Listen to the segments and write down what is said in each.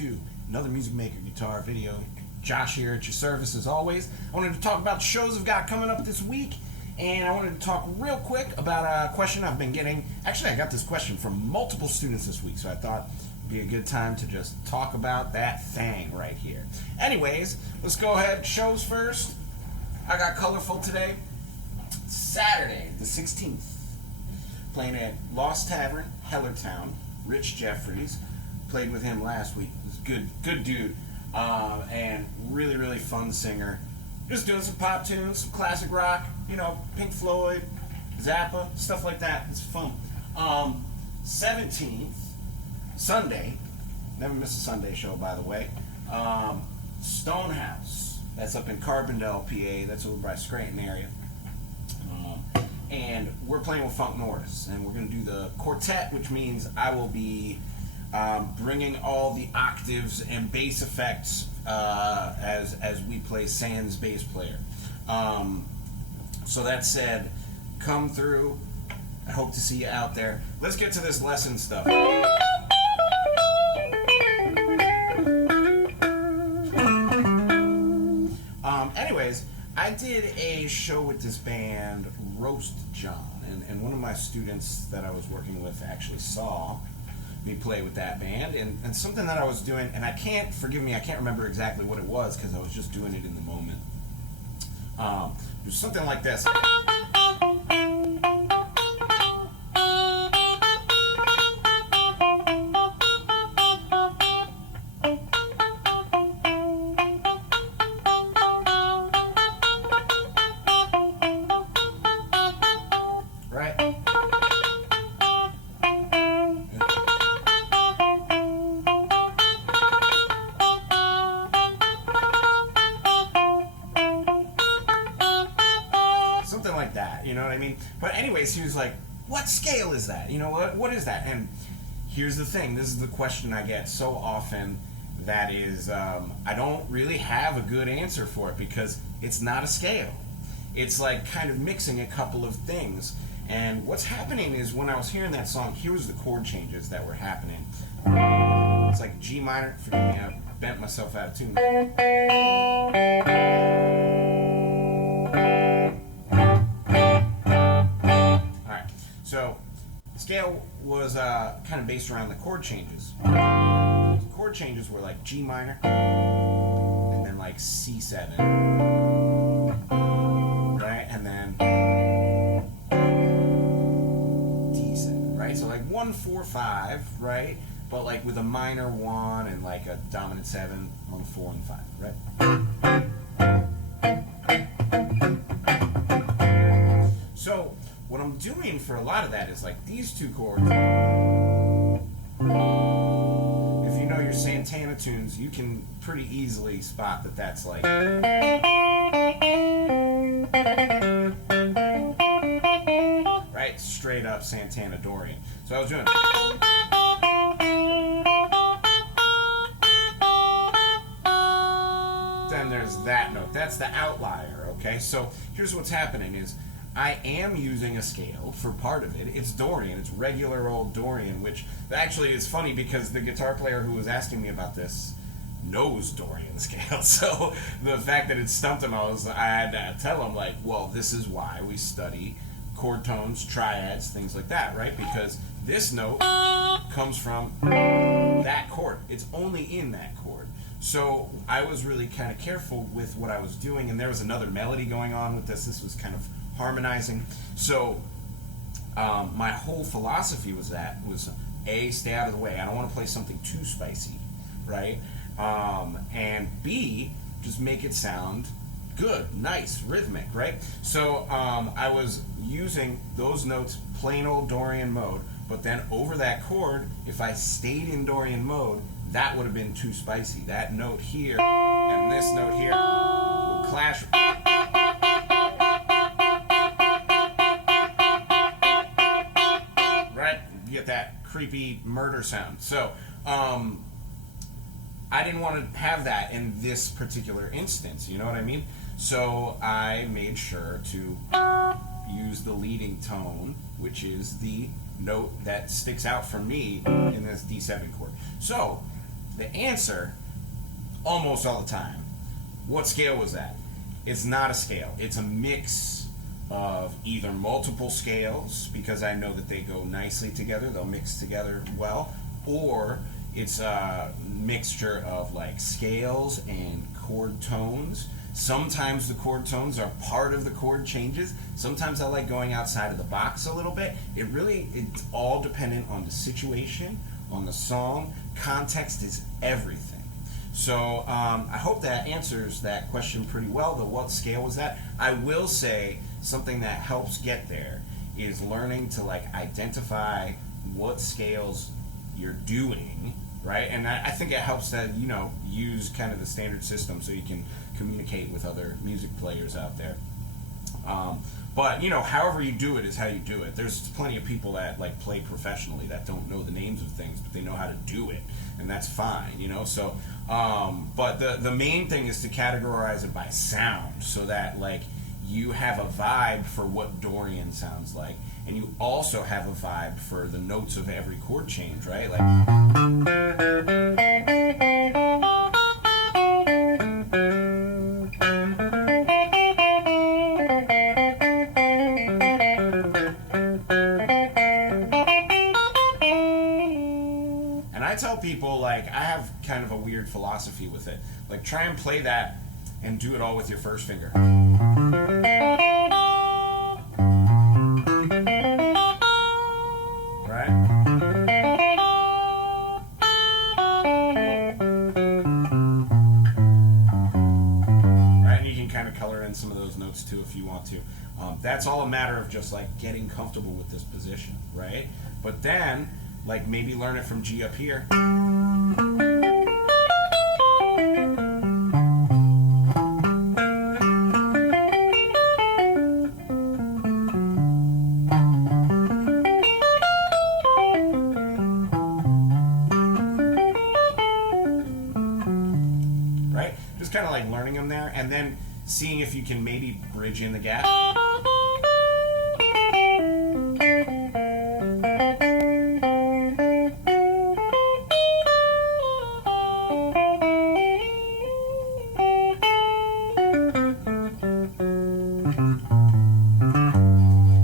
to another Music Maker guitar video. Josh here at your service as always. I wanted to talk about shows I've got coming up this week, and I wanted to talk real quick about a question I've been getting. Actually, I got this question from multiple students this week, so I thought it'd be a good time to just talk about that thing right here. Anyways, let's go ahead. Shows first. I got Colorful today. Saturday, the 16th. Playing at Lost Tavern, Hellertown. Rich Jeffries. Played with him last week. He was good dude. And really fun singer. Just doing some pop tunes, some classic rock, you know, Pink Floyd, Zappa, stuff like that. It's fun. 17th, Sunday. Never miss a Sunday show, by the way. Stonehouse. That's up in Carbondale, PA. That's over by Scranton area. And we're playing with Funk Norris, and we're going to do the quartet, which means I will be bringing all the octaves and bass effects as we play Sans bass player. So that said, come through. I hope to see you out there. Let's get to this lesson stuff. Anyways, I did a show with this band, Roast John, and one of my students that I was working with actually saw me play with that band, and something that I was doing, and I can't remember exactly what it was because I was just doing it in the moment. It was something like this. Something like that, you know what I mean? But anyways, he was like, what scale is that? You know, what is that? And here's the thing, this is the question I get so often, that is, I don't really have a good answer for it because it's not a scale. It's like kind of mixing a couple of things. And what's happening is when I was hearing that song, here was the chord changes that were happening. It's like G minor, forgive me, I bent myself out of tune. So, the scale was kind of based around the chord changes. The chord changes were like G minor, and then like C7, right? And then D7, right? So like 1, 4, 5, right? But like with a minor 1 and like a dominant 7 on 4 and 5, right? So, what I'm doing for a lot of that is like these two chords. If you know your Santana tunes, you can pretty easily spot that that's like. Right? Straight up Santana Dorian. So I was doing. Then there's that note. That's the outlier, okay? So here's what's happening is I am using a scale for part of it. It's Dorian. It's regular old Dorian, which actually is funny because the guitar player who was asking me about this knows Dorian scale. So the fact that it stumped him, I had to tell him, like, well, this is why we study chord tones, triads, things like that, right? Because this note comes from that chord. It's only in that chord. So I was really kind of careful with what I was doing, and there was another melody going on with this. This was kind of harmonizing. So my whole philosophy was A, stay out of the way. I don't want to play something too spicy, right? And B, just make it sound good, nice, rhythmic, right? So I was using those notes plain old Dorian mode, but then over that chord, if I stayed in Dorian mode, that would have been too spicy. That note here and this note here would clash. Get that creepy murder sound. So I didn't want to have that in this particular instance, you know what I mean? So I made sure to use the leading tone, which is the note that sticks out for me in this D7 chord. So the answer, almost all the time, what scale was that? It's not a scale. It's a mix of either multiple scales, because I know that they go nicely together, they'll mix together well, or it's a mixture of like scales and chord tones. Sometimes the chord tones are part of the chord changes. Sometimes I like going outside of the box a little bit. It's all dependent on the situation, on the song. Context is everything. So I hope that answers that question pretty well. The what scale was that? I will say something that helps get there is learning to like identify what scales you're doing, right? And I think it helps to, you know, use kind of the standard system so you can communicate with other music players out there. But, you know, however you do it is how you do it. There's plenty of people that like play professionally that don't know the names of things, but they know how to do it, and that's fine, you know. So, but the main thing is to categorize it by sound, so that like you have a vibe for what Dorian sounds like, and you also have a vibe for the notes of every chord change, right? Like, and I tell people, like, I have kind of a weird philosophy with it. Like, try and play that and do it all with your first finger. Right? Right, and you can kind of color in some of those notes too if you want to. That's all a matter of just like getting comfortable with this position, right? But then, like, maybe learn it from G up here. Right? Just kind of like learning them there, and then seeing if you can maybe bridge in the gap.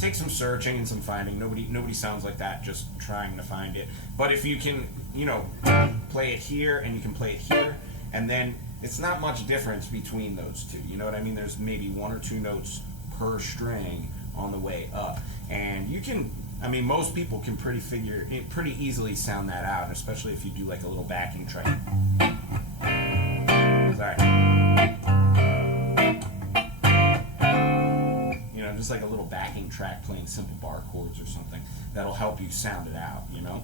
Take some searching and some finding. Nobody sounds like that just trying to find it. But if you can, you know, play it here and you can play it here, and then it's not much difference between those two. You know what I mean? There's maybe one or two notes per string on the way up, and you can, I mean, most people can pretty easily sound that out, especially if you do like a little backing track. Sorry. You know, just like a little backing track playing simple bar chords or something. That'll help you sound it out, you know?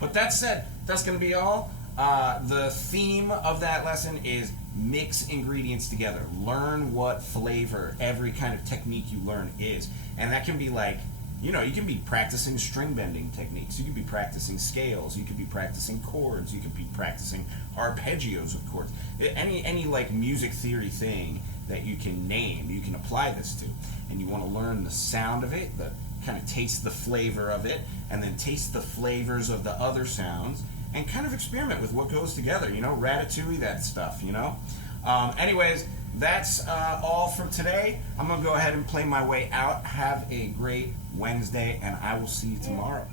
But that said, that's going to be all. The theme of that lesson is mix ingredients together. Learn what flavor every kind of technique you learn is. And that can be like, you know, you can be practicing string bending techniques. You could be practicing scales. You could be practicing chords. You could be practicing arpeggios of chords. Any like music theory thing that you can name, you can apply this to. And you want to learn the sound of it, the kind of taste the flavor of it, and then taste the flavors of the other sounds, and kind of experiment with what goes together, you know, ratatouille, that stuff, you know. Anyways, that's all for today. I'm going to go ahead and play my way out. Have a great Wednesday, and I will see you tomorrow.